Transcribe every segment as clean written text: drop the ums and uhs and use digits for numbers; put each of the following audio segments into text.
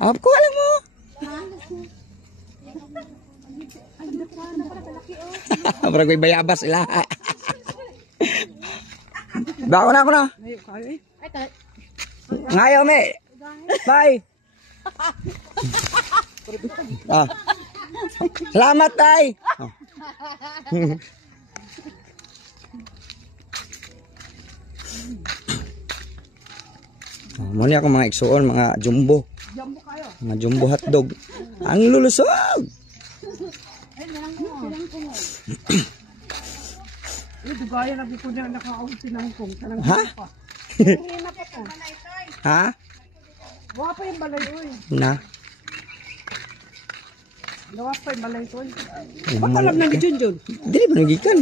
Oh, kuha lang mo. Parang may bayabas sila. Bako na ako na. Ngayon, me. Bye. Ah. Salamat, tay. Oh. Muna ako mga igsuon, mga jumbo. Mga jumbo hotdog. Ang lulusog. Dugaya na ko na nakaawit sinangkong. Ha? Ha? Wa pa yung balay oy. Na. Wa pa yung balay oy. Ba't alam na ni Junjun? Dili ba nagikan?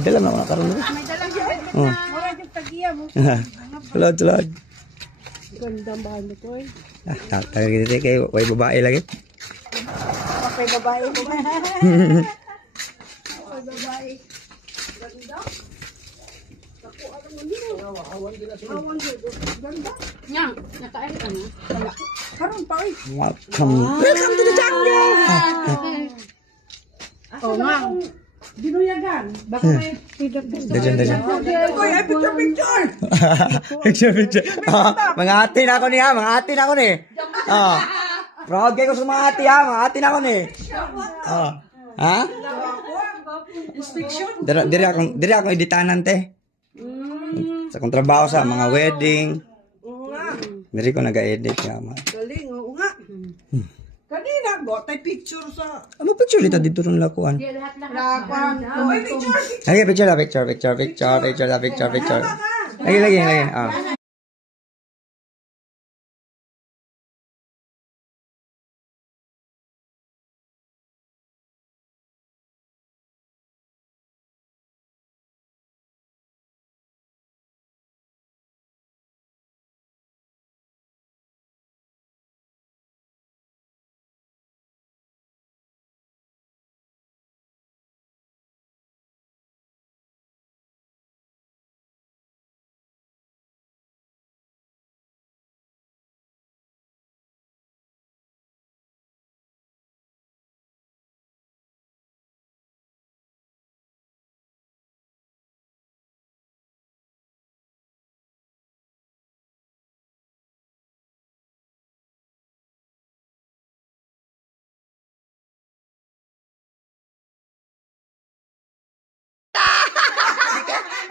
Dala na ako karon. May dalang siya. Mura yung tagiya mo. Tulad, tulad. Gandang bahan mo oy. Tagal kita kay way babae lagi. Okay, babae. Babae. Ganda. Ako ano mo nito? Awan ganda. Nyang, nakain ka na. Karon pa oy. Welcome. Welcome to the jungle. Oh, nga. Dinuyagan. Baka may Dajan. Oy, ay picture. Picture. Mga ate na ako ni ha, mga ate na ako ni. Proud kayo sa mga ate ha, mga ate na ako ni. Ha? Inspection. Diri ako editanan te. Sa kong trabaho sa mga wedding. Oo nga. Diri ko naga-edit ya. Galing, oo nga. Kanina go, tay picture sa Ano picture dito ron lakuan? lakuan. Oy, picture. Lagi picture. Lagi.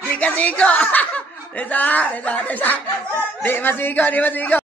Di ka sigo. Di masigo.